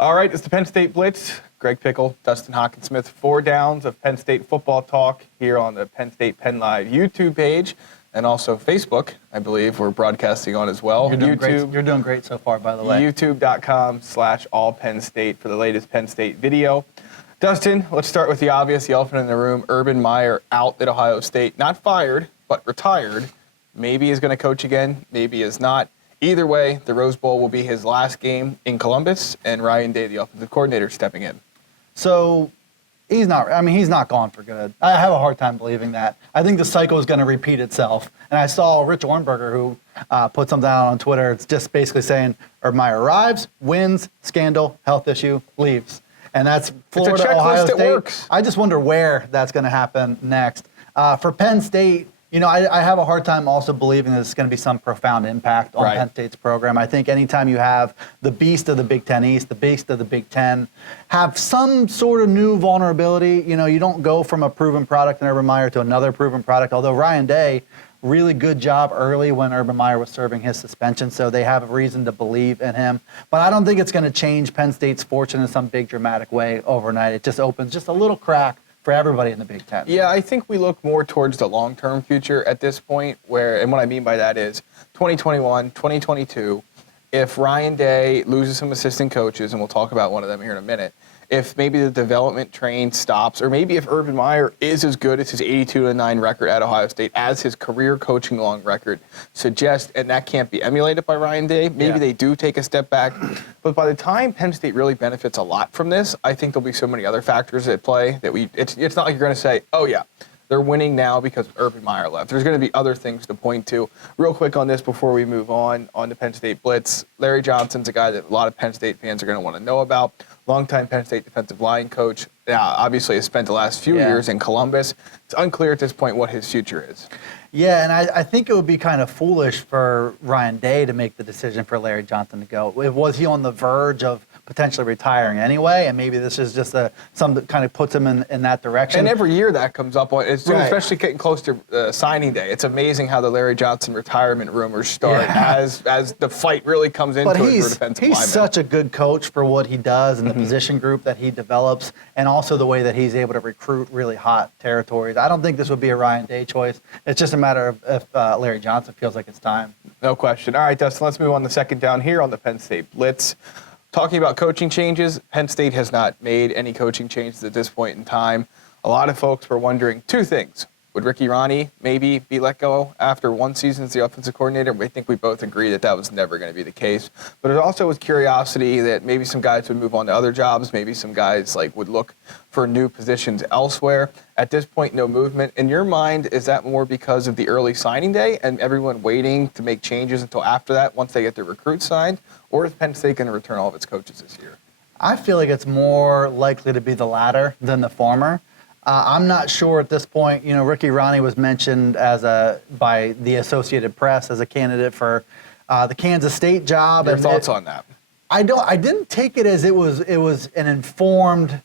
All right, it's the Penn State Blitz. Greg Pickle, Dustin Hawkinsmith, 4 downs of Penn State football talk here on the Penn State Penn Live YouTube page and also Facebook, I believe we're broadcasting on as well. You're doing great so far, by the way. YouTube.com/allpennstate for the latest Penn State video. Dustin, let's start with the obvious, the elephant in the room. Urban Meyer out at Ohio State. Not fired, but retired. Maybe he's going to coach again, maybe is not. Either way, the Rose Bowl will be his last game in Columbus, and Ryan Day, the offensive coordinator, stepping in. So he's not gone for good. I have a hard time believing that. I think the cycle is going to repeat itself. And I saw Rich Ornberger, who put something out on Twitter. It's just basically saying, Urban Meyer arrives, wins, scandal, health issue, leaves. And that's Florida, it's a checklist Ohio State. that works. I just wonder where that's going to happen next. For Penn State, I have a hard time also believing that it's going to be some profound impact on Penn State's program. I think anytime you have the beast of the Big Ten East, the beast of the Big Ten, have some sort of new vulnerability. You don't go from a proven product in Urban Meyer to another proven product, although Ryan Day, really good job early when Urban Meyer was serving his suspension, so they have a reason to believe in him. But I don't think it's going to change Penn State's fortune in some big dramatic way overnight. It just opens just a little crack for everybody in the Big Ten. Yeah, I think we look more towards the long-term future at this point, and what I mean by that is 2021, 2022, if Ryan Day loses some assistant coaches, and we'll talk about one of them here in a minute, if maybe the development train stops, or maybe if Urban Meyer is as good as his 82-9 record at Ohio State as his career coaching long record suggests, and that can't be emulated by Ryan Day, maybe they do take a step back. But by the time Penn State really benefits a lot from this, I think there'll be so many other factors at play that it's not like you're going to say, oh yeah, they're winning now because Urban Meyer left. There's going to be other things to point to. Real quick on this before we move on to Penn State Blitz. Larry Johnson's a guy that a lot of Penn State fans are going to want to know about. Longtime Penn State defensive line coach. Obviously has spent the last few years in Columbus. It's unclear at this point what his future is. Yeah, and I think it would be kind of foolish for Ryan Day to make the decision for Larry Johnson to go. Was he on the verge of potentially retiring anyway? And maybe this is just something that kind of puts him in that direction. And every year that comes up, especially getting close to signing day. It's amazing how the Larry Johnson retirement rumors start as the fight really comes into it for defensive linemen. He's such a good coach for what he does and the position group that he develops, and also the way that he's able to recruit really hot territories. I don't think this would be a Ryan Day choice. It's just a matter of if Larry Johnson feels like it's time. No question. All right, Dustin, let's move on to second down here on the Penn State Blitz. Talking about coaching changes, Penn State has not made any coaching changes at this point in time. A lot of folks were wondering two things. Would Ricky Rahne maybe be let go after one season as the offensive coordinator? I think we both agree that was never going to be the case. But it also was curiosity that maybe some guys would move on to other jobs. Maybe some guys would look for new positions elsewhere. At this point, no movement. In your mind, is that more because of the early signing day and everyone waiting to make changes until after that once they get their recruits signed? Or is Penn State going to return all of its coaches this year? I feel like it's more likely to be the latter than the former. I'm not sure at this point. Ricky Rahne was mentioned by the Associated Press as a candidate for the Kansas State job. Your thoughts on that? I didn't take it as it was an informed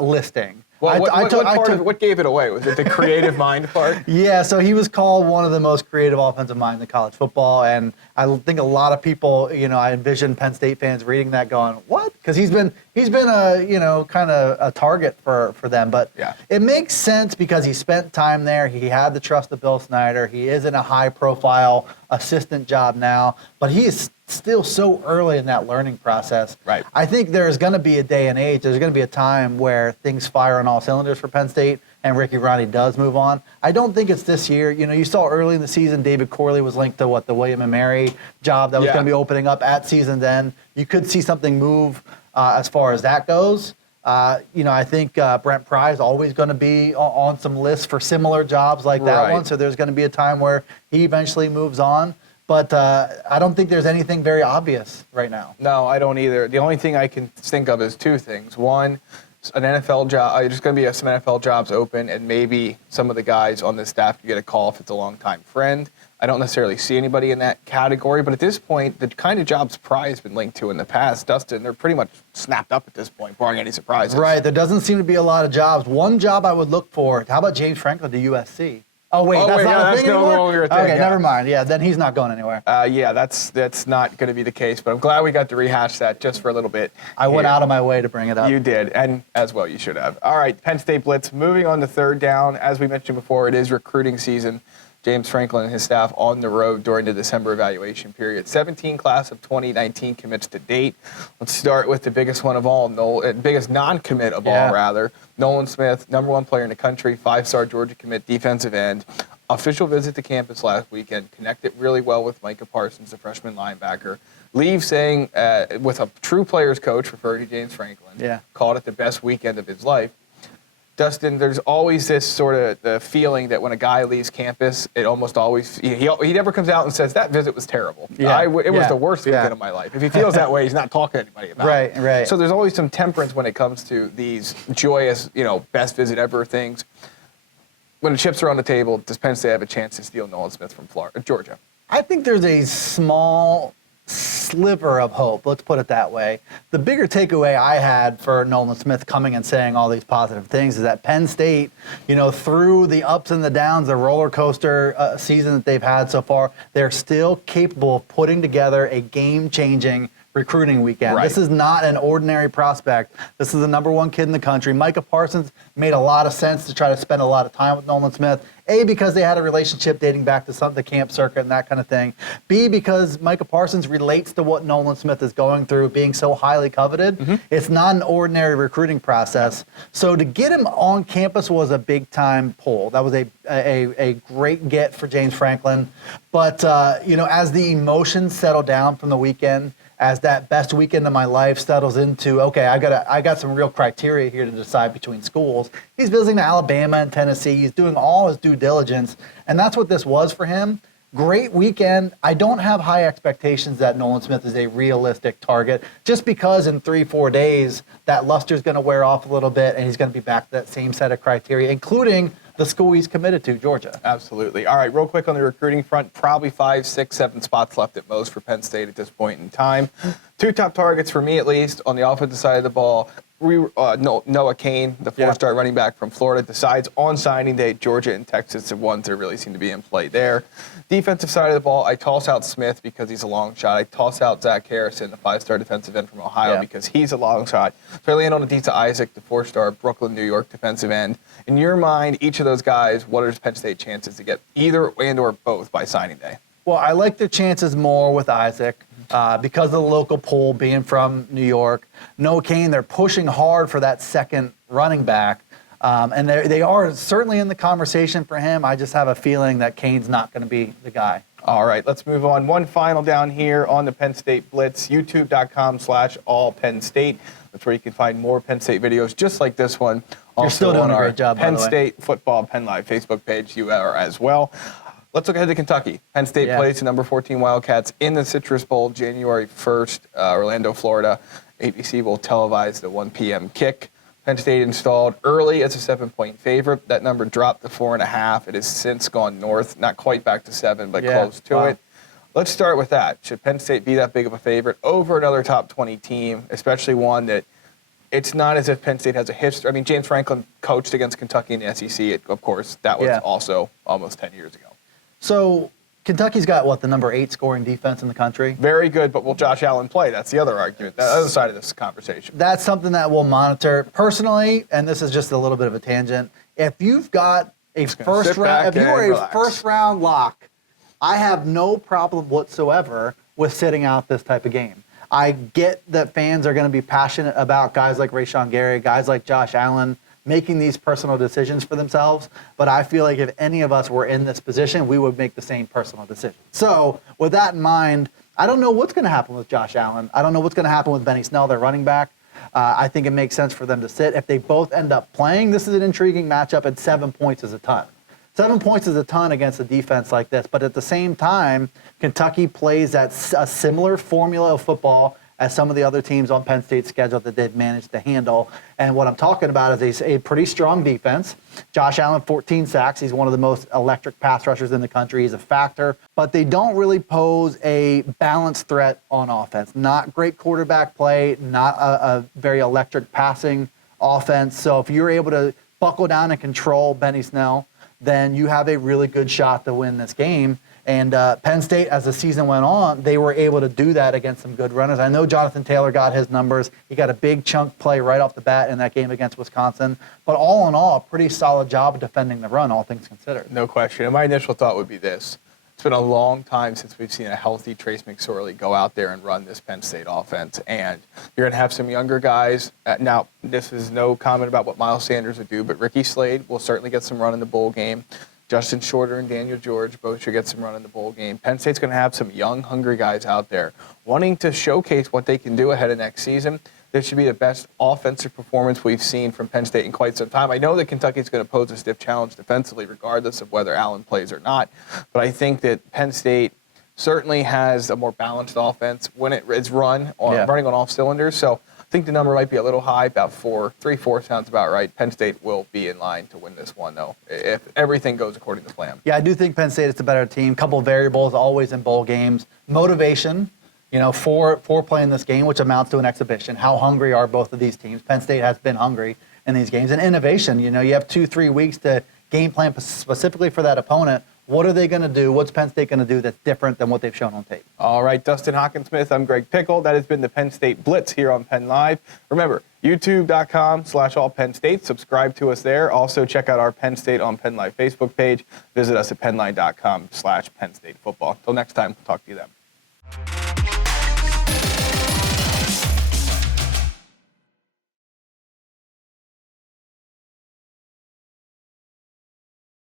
listing. Well, what gave it away? Was it the creative mind part? Yeah, so he was called one of the most creative offensive minds in college football, and I think a lot of people, I envision Penn State fans reading that going, what? Because he's been a kind of a target for them, but it makes sense because he spent time there. He had the trust of Bill Snyder. He is in a high-profile assistant job now, but he is still so early in that learning process. Right. I think there's going to be a day and age, there's going to be a time where things fire on all cylinders for Penn State and Ricky Rahne does move on. I don't think it's this year. You saw early in the season David Corley was linked to the William & Mary job that was going to be opening up at season's end. You could see something move as far as that goes. I think Brent Pry is always going to be on some lists for similar jobs like that one, so there's going to be a time where he eventually moves on. But I don't think there's anything very obvious right now. No, I don't either. The only thing I can think of is two things. One, an NFL job. There's going to be some NFL jobs open, and maybe some of the guys on the staff could get a call if it's a longtime friend. I don't necessarily see anybody in that category, but at this point, the kind of jobs Pry has been linked to in the past, Dustin, they're pretty much snapped up at this point, barring any surprises. Right. There doesn't seem to be a lot of jobs. One job I would look for, how about James Franklin to USC? Oh, wait, that's not a thing no anymore? longer a thing. Okay, yeah. never mind. Yeah, then he's not going anywhere. Yeah, that's not going to be the case, but I'm glad we got to rehash that just for a little bit. I went out of my way to bring it up. You did, and as well you should have. All right, Penn State Blitz, moving on to third down. As we mentioned before, it is recruiting season. James Franklin and his staff on the road during the December evaluation period. 17 class of 2019 commits to date. Let's start with the biggest one of all, biggest non-commit of all, rather. Nolan Smith, #1 player in the country, 5-star Georgia commit, defensive end. Official visit to campus last weekend. Connected really well with Micah Parsons, the freshman linebacker. Leaves saying, with a true players coach, referring to James Franklin, called it the best weekend of his life. Dustin, there's always this sort of the feeling that when a guy leaves campus, it almost always he never comes out and says that visit was terrible. It was the worst weekend of my life. If he feels that way, he's not talking to anybody about it. Right. So there's always some temperance when it comes to these joyous, best visit ever things. When the chips are on the table, does Penn State have a chance to steal Nolan Smith from Georgia? I think there's a small sliver of hope, let's put it that way. The bigger takeaway I had for Nolan Smith coming and saying all these positive things is that Penn State, through the ups and the downs, the roller coaster season that they've had so far, they're still capable of putting together a game-changing recruiting weekend. This is not an ordinary prospect. This is the #1 kid in the country. Micah Parsons made a lot of sense to try to spend a lot of time with Nolan Smith. A, because they had a relationship dating back to the camp circuit and that kind of thing. B, because Micah Parsons relates to what Nolan Smith is going through, being so highly coveted. It's not an ordinary recruiting process. So to get him on campus was a big-time pull. That was a great get for James Franklin. But, as the emotions settle down from the weekend, as that best weekend of my life settles into, okay, I got some real criteria here to decide between schools. He's visiting Alabama and Tennessee. He's doing all his due diligence, and that's what this was for him. Great weekend. I don't have high expectations that Nolan Smith is a realistic target, just because in 3-4 days that luster's going to wear off a little bit, and he's going to be back to that same set of criteria, including the school he's committed to, Georgia. Absolutely. All right, real quick on the recruiting front, probably 5, 6, 7 spots left at most for Penn State at this point in time. 2 top targets for me, at least, on the offensive side of the ball. Noah Cain, the 4-star running back from Florida, decides on signing day Georgia and Texas are ones that really seem to be in play there. Defensive side of the ball, I toss out Smith because he's a long shot. I toss out Zach Harrison, the 5-star defensive end from Ohio, because he's a long shot. So I land on Adisa Isaac, the 4-star Brooklyn, New York defensive end. In your mind, each of those guys, what are Penn State chances to get either and or both by signing day? Well, I like their chances more with Isaac because of the local pool being from New York. Noah Cain, they're pushing hard for that second running back. And they are certainly in the conversation for him. I just have a feeling that Cain's not going to be the guy. All right, let's move on. One final down here on the Penn State Blitz, youtube.com/allpennstate. That's where you can find more Penn State videos just like this one. You're still doing a great job, by the way. Penn State Football Penn Live Facebook page, you are as well. Let's look ahead to Kentucky. Penn State plays the #14 Wildcats in the Citrus Bowl January 1st, Orlando, Florida. ABC will televise the 1 p.m. kick. Penn State installed early as a 7-point favorite. That number dropped to 4.5. It has since gone north, not quite back to 7, but close to it. Let's start with that. Should Penn State be that big of a favorite over another top 20 team, especially one that it's not as if Penn State has a history? I mean, James Franklin coached against Kentucky in the SEC. Of course, that was also almost 10 years ago. So Kentucky's got, the #8 scoring defense in the country? Very good, but will Josh Allen play? That's the other argument, the other side of this conversation. That's something that we'll monitor. Personally, and this is just a little bit of a tangent, if you've got a first round, if you are a first round lock, I have no problem whatsoever with sitting out this type of game. I get that fans are going to be passionate about guys like Rashawn Gary, guys like Josh Allen, making these personal decisions for themselves, but I feel like if any of us were in this position, we would make the same personal decision. So with that in mind, I don't know what's going to happen with Josh Allen. I don't know what's going to happen with Benny Snell, their running back. I think it makes sense for them to sit. If they both end up playing, this is an intriguing matchup, and 7 points is a ton. 7 points is a ton against a defense like this, but at the same time, Kentucky plays a similar formula of football as some of the other teams on Penn State's schedule that they've managed to handle. And what I'm talking about is a pretty strong defense. Josh Allen, 14 sacks. He's one of the most electric pass rushers in the country. He's a factor. But they don't really pose a balanced threat on offense. Not great quarterback play, not a very electric passing offense. So if you're able to buckle down and control Benny Snell, then you have a really good shot to win this game. And Penn State, as the season went on, they were able to do that against some good runners. I know Jonathan Taylor got his numbers. He got a big chunk play right off the bat in that game against Wisconsin. But all in all, a pretty solid job of defending the run, all things considered. No question. And my initial thought would be this. It's been a long time since we've seen a healthy Trace McSorley go out there and run this Penn State offense. And you're going to have some younger guys. Now, this is no comment about what Miles Sanders would do, but Ricky Slade will certainly get some run in the bowl game. Justin Shorter and Daniel George both should get some run in the bowl game. Penn State's going to have some young, hungry guys out there wanting to showcase what they can do ahead of next season. This should be the best offensive performance we've seen from Penn State in quite some time. I know that Kentucky's going to pose a stiff challenge defensively, regardless of whether Allen plays or not. But I think that Penn State certainly has a more balanced offense when it's running on all cylinders. So I think the number might be a little high, about 3-4 sounds about right. Penn State will be in line to win this one, though, if everything goes according to plan. Yeah, I do think Penn State is the better team. Couple variables always in bowl games. Motivation, for playing this game, which amounts to an exhibition. How hungry are both of these teams? Penn State has been hungry in these games. And innovation, you have 2-3 weeks to game plan specifically for that opponent. What are they going to do? What's Penn State going to do that's different than what they've shown on tape? All right, Dustin Hawkinsmith, I'm Greg Pickle. That has been the Penn State Blitz here on Penn Live. Remember, youtube.com/allpennstate. Subscribe to us there. Also, check out our Penn State on Penn Live Facebook page. Visit us at pennline.com/Penn State Football. Until next time, we'll talk to you then.